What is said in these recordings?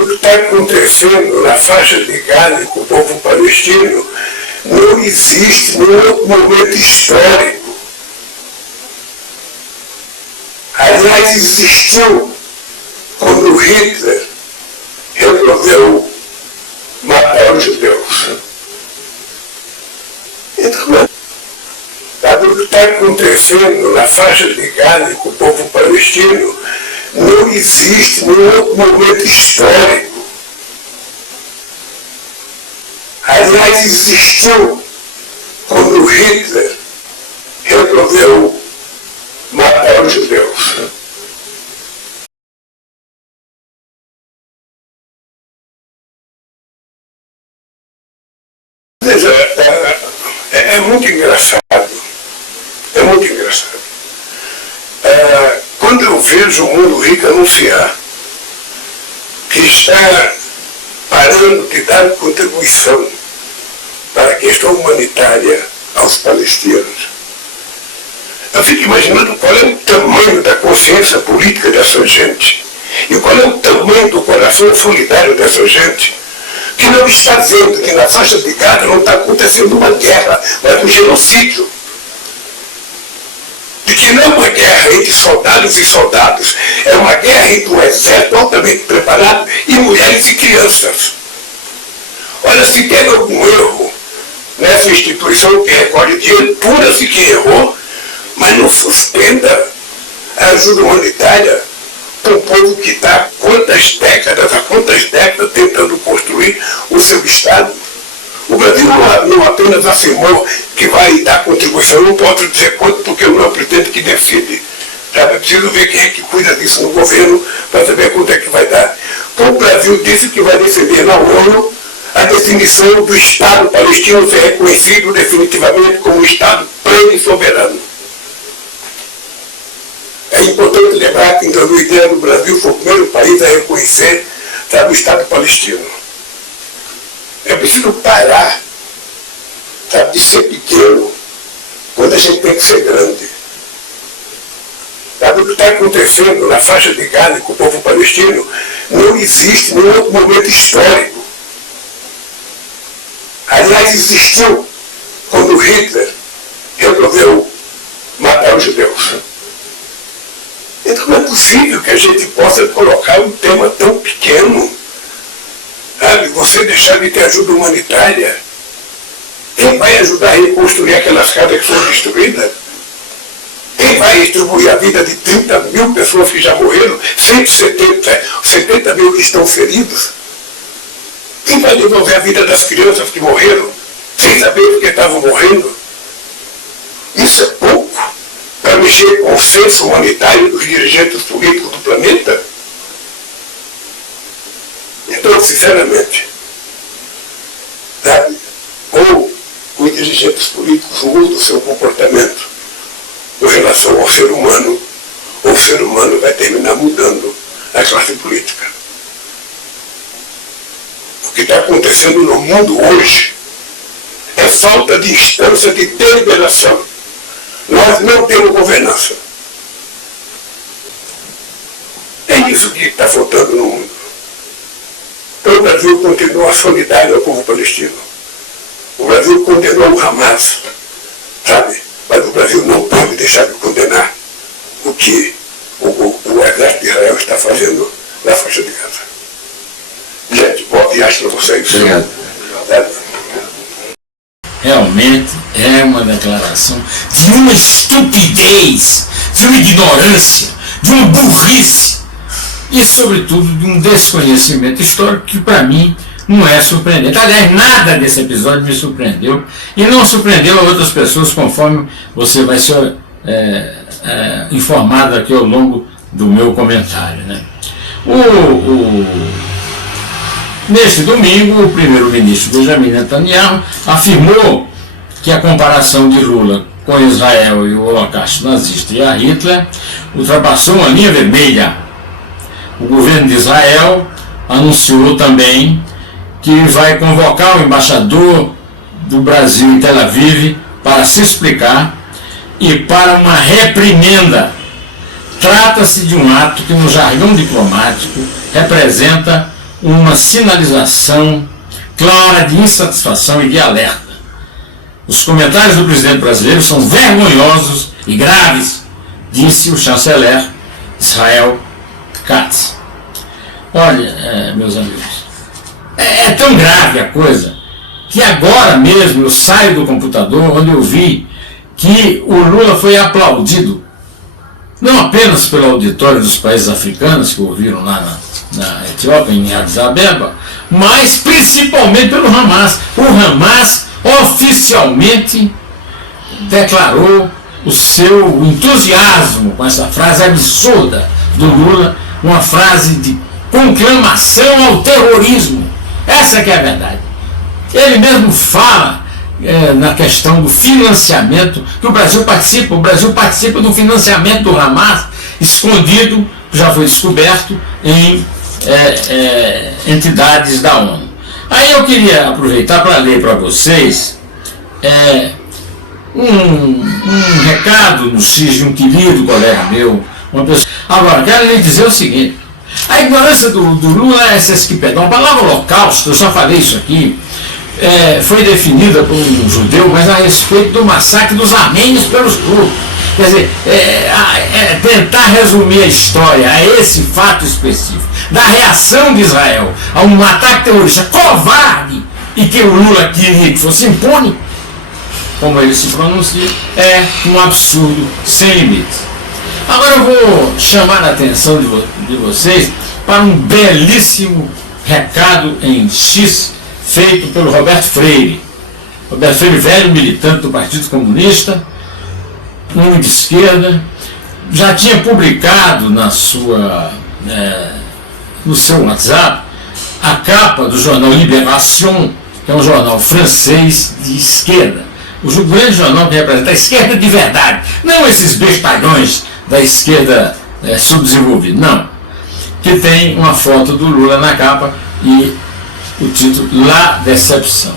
O que está acontecendo na faixa de Gaza com o povo palestino não existe nenhum outro momento histórico. Aliás, existiu quando Hitler resolveu matar os judeus. Então, o que está acontecendo na faixa de Gaza com o povo palestino não existe nenhum outro momento histórico. Aliás, existiu quando Hitler resolveu matar os judeus. É muito engraçado. É muito engraçado. Quando eu vejo o Mundo Rico anunciar que está parando de dar contribuição para a questão humanitária aos palestinos, eu fico imaginando qual é o tamanho da consciência política dessa gente e qual é o tamanho do coração solidário dessa gente, que não está vendo que na faixa de Gaza não está acontecendo uma guerra, mas um genocídio. De que não é uma guerra entre soldados e soldados, é uma guerra entre um exército altamente preparado e mulheres e crianças. Olha, se teve algum erro nessa instituição que recolhe dinheiro, pura-se que errou, mas não suspenda a ajuda humanitária para um povo que está há quantas décadas tentando construir o seu Estado. O Brasil não apenas afirmou que vai dar contribuição, não posso dizer quanto, porque eu não pretendo que decide. Sabe? Eu preciso ver quem é que cuida disso no governo para saber quanto é que vai dar. Então, o Brasil disse que vai defender na ONU a definição do Estado palestino ser reconhecido definitivamente como Estado pleno e soberano. É importante lembrar que em 2010 o Brasil foi o primeiro país a reconhecer, sabe, o Estado palestino. É preciso parar, sabe, de ser pequeno quando a gente tem que ser grande. Sabe, o que está acontecendo na faixa de Gaza com o povo palestino não existe nenhum outro momento histórico. Aliás, existiu quando Hitler resolveu matar os judeus. Então não é possível que a gente possa colocar um tema tão pequeno, sabe? Você deixar de ter ajuda humanitária. Quem vai ajudar a reconstruir aquelas casas que foram destruídas? Quem vai distribuir a vida de 30 mil pessoas que já morreram, 70 mil que estão feridos? Quem vai devolver a vida das crianças que morreram, sem saber por que estavam morrendo? Isso é pouco para mexer com o senso humanitário dos dirigentes políticos do planeta? Então, sinceramente, sabe, ou os dirigentes políticos mudam o seu comportamento com relação ao ser humano, ou o ser humano vai terminar mudando a classe política. O que está acontecendo no mundo hoje é falta de instância de deliberação. Nós não temos governança. É isso que está faltando no mundo. Então o Brasil continua solidário ao povo palestino. O Brasil condenou o Hamas, sabe? Mas o Brasil não pode deixar de condenar o que o exército de Israel está fazendo na faixa de Gaza. Gente, boa viagem para vocês. Obrigado. Realmente é uma declaração de uma estupidez, de uma ignorância, de uma burrice e, sobretudo, de um desconhecimento histórico que, para mim, não é surpreendente. Aliás, nada desse episódio me surpreendeu e não surpreendeu a outras pessoas, conforme você vai ser informado aqui ao longo do meu comentário, né? Neste domingo, o primeiro-ministro Benjamin Netanyahu afirmou que a comparação de Lula com Israel e o holocausto nazista e a Hitler ultrapassou uma linha vermelha. O governo de Israel anunciou também que vai convocar o embaixador do Brasil em Tel Aviv para se explicar e para uma reprimenda. Trata-se de um ato que, no jargão diplomático, representa uma sinalização clara de insatisfação e de alerta. Os comentários do presidente brasileiro são vergonhosos e graves, disse o chanceler Israel Katz. Olha, meus amigos, é tão grave a coisa que agora mesmo eu saio do computador onde eu vi que o Lula foi aplaudido, não apenas pelo auditório dos países africanos que ouviram lá na Etiópia, em Addis Abeba, mas principalmente pelo Hamas. O Hamas oficialmente declarou o seu entusiasmo com essa frase absurda do Lula, uma frase de conclamação ao terrorismo. Essa que é a verdade. Ele mesmo fala na questão do financiamento, que o Brasil participa do financiamento do Hamas, escondido, já foi descoberto, em entidades da ONU. Aí eu queria aproveitar para ler para vocês um recado no X de um querido colega meu, uma pessoa. Agora, quero lhe dizer o seguinte: a ignorância do Lula é sesquipedão. A palavra holocausto, eu já falei isso aqui, foi definida por um judeu, mas a respeito do massacre dos armênios pelos turcos. Quer dizer, tentar resumir a história a esse fato específico, da reação de Israel a um ataque terrorista covarde e que o Lula queria que fosse impune, como ele se pronuncia, é um absurdo sem limites. Agora eu vou chamar a atenção de vocês para um belíssimo recado em X feito pelo Roberto Freire. Roberto Freire, velho militante do Partido Comunista, de esquerda, já tinha publicado no seu WhatsApp a capa do jornal Libération, que é um jornal francês de esquerda. O grande jornal que representa a esquerda de verdade, não esses bestalhões da esquerda subdesenvolvida, não. Que tem uma foto do Lula na capa e o título La Decepção.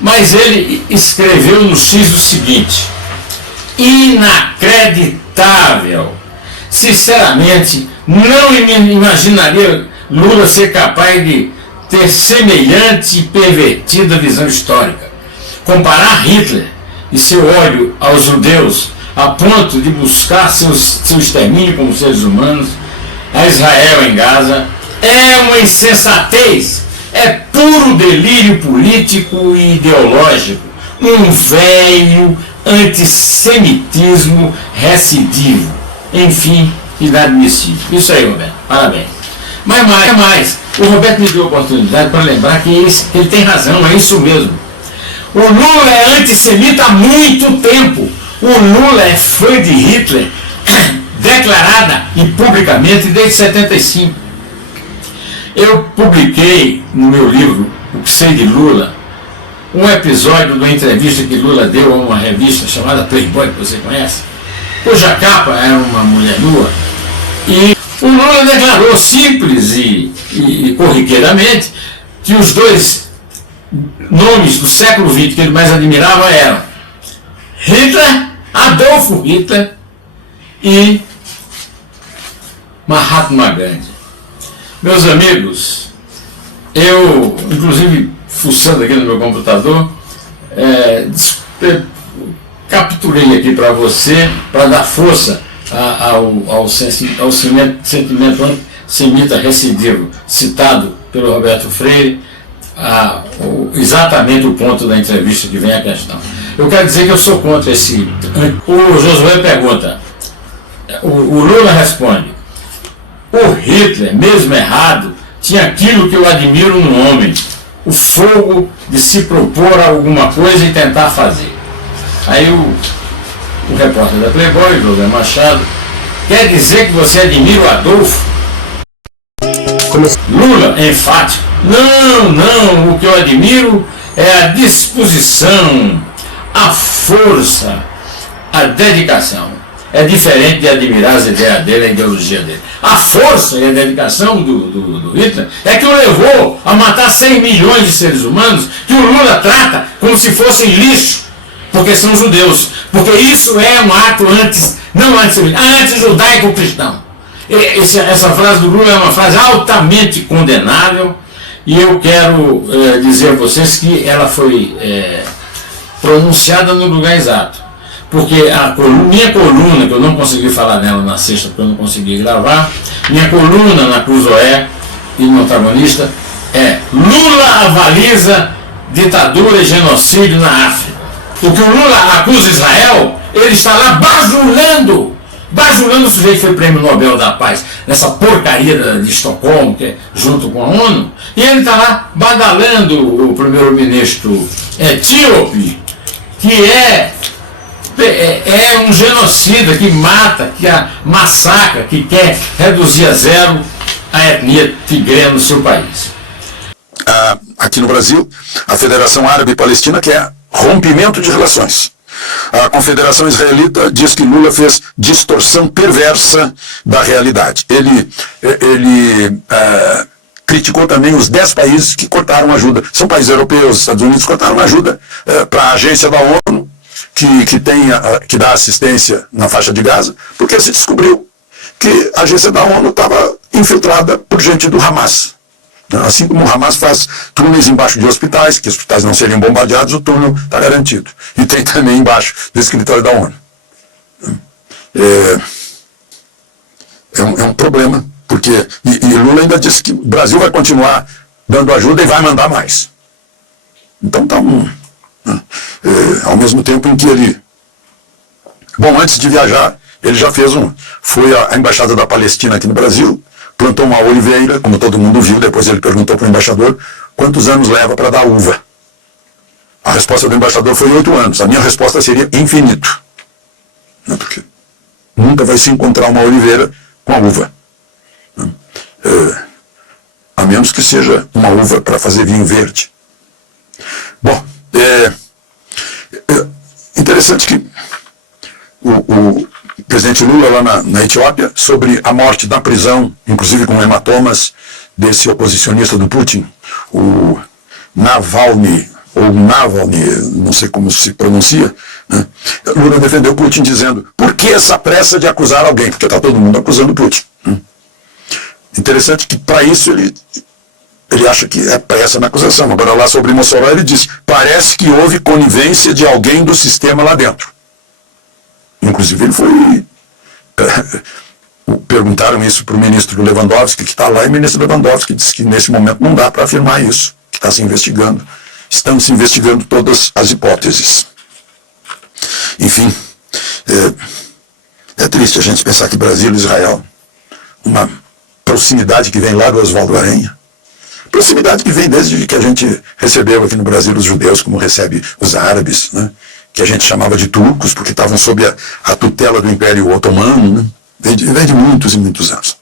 Mas ele escreveu no X o seguinte: inacreditável. Sinceramente, não imaginaria Lula ser capaz de ter semelhante e pervertida visão histórica. Comparar Hitler e seu ódio aos judeus a ponto de buscar seu extermínio como seres humanos a Israel em Gaza é uma insensatez, é puro delírio político e ideológico, um velho antissemitismo recidivo, enfim, inadmissível. Isso aí, Roberto, parabéns. Mas mais, o Roberto me deu a oportunidade para lembrar que ele tem razão, é isso mesmo. O Lula é antissemita há muito tempo. O Lula é fã de Hitler, declarada e publicamente desde 75. Eu publiquei no meu livro O que sei de Lula um episódio de uma entrevista que Lula deu a uma revista chamada Playboy, que você conhece, cuja capa era uma mulher nua, e o Lula declarou simples e corriqueiramente que os dois nomes do século XX que ele mais admirava eram Hitler, Adolfo Hitler e Mahatma Gandhi. Meus amigos, eu, inclusive, fuçando aqui no meu computador, capturei aqui para você, para dar força ao sentimento antissemita recidivo citado pelo Roberto Freire, exatamente o ponto da entrevista que vem a questão. Eu quero dizer que eu sou contra esse... O Josué pergunta, o Lula responde: o Hitler, mesmo errado, tinha aquilo que eu admiro no homem, o fogo de se propor alguma coisa e tentar fazer. Aí o repórter da Playboy, José Machado, quer dizer que você admira o Adolfo? Lula, enfático: não, o que eu admiro é a disposição, a força, a dedicação. É diferente de admirar as ideias dele, a ideologia dele. A força e a dedicação do Hitler é que o levou a matar 100 milhões de seres humanos que o Lula trata como se fossem lixo, porque são judeus. Porque isso é um ato não antijudaico-cristão. Essa frase do Lula é uma frase altamente condenável, e eu quero dizer a vocês que ela foi pronunciada no lugar exato. Porque minha coluna, que eu não consegui falar nela na sexta, porque eu não consegui gravar, minha coluna na Cruzoé e no Antagonista é: Lula avaliza ditadura e genocídio na África. O que o Lula acusa Israel, ele está lá bajulando o sujeito que foi prêmio Nobel da Paz, nessa porcaria de Estocolmo, que é junto com a ONU, e ele está lá badalando o primeiro-ministro etíope, que é um genocida, que mata, que massacra, que quer reduzir a zero a etnia tigreana no seu país. Aqui no Brasil, a Federação Árabe Palestina quer rompimento de relações. A Confederação Israelita diz que Lula fez distorção perversa da realidade. Ele criticou também os 10 países que cortaram ajuda. São países europeus, Estados Unidos, cortaram ajuda para a agência da ONU, que dá assistência na faixa de Gaza, porque se descobriu que a agência da ONU estava infiltrada por gente do Hamas. Assim como o Hamas faz túneis embaixo de hospitais, que os hospitais não seriam bombardeados, o túnel está garantido. E tem também embaixo do escritório da ONU. É um problema, porque e Lula ainda disse que o Brasil vai continuar dando ajuda e vai mandar mais. Então está ao mesmo tempo em que ele... Bom, antes de viajar, ele já foi à Embaixada da Palestina aqui no Brasil, plantou uma oliveira, como todo mundo viu. Depois ele perguntou para o embaixador quantos anos leva para dar uva. A resposta do embaixador foi 8 anos. A minha resposta seria infinito. Porque nunca vai se encontrar uma oliveira com a uva. A menos que seja uma uva para fazer vinho verde. Bom, interessante que o presidente Lula lá na Etiópia, sobre a morte da prisão, inclusive com hematomas, desse oposicionista do Putin, o Navalny, não sei como se pronuncia, né? Lula defendeu Putin dizendo: por que essa pressa de acusar alguém? Porque está todo mundo acusando Putin. Interessante que para isso ele acha que é pressa na acusação. Agora lá sobre Mossoró ele diz: parece que houve conivência de alguém do sistema lá dentro. Inclusive ele foi... perguntaram isso para o ministro Lewandowski, que está lá, e o ministro Lewandowski disse que nesse momento não dá para afirmar isso, que está se investigando. Estão se investigando todas as hipóteses. Enfim, é triste a gente pensar que Brasil e Israel, uma proximidade que vem lá do Oswaldo Aranha, proximidade que vem desde que a gente recebeu aqui no Brasil os judeus, como recebe os árabes, né? Que a gente chamava de turcos, porque estavam sob a tutela do Império Otomano, né? Vem de muitos e muitos anos.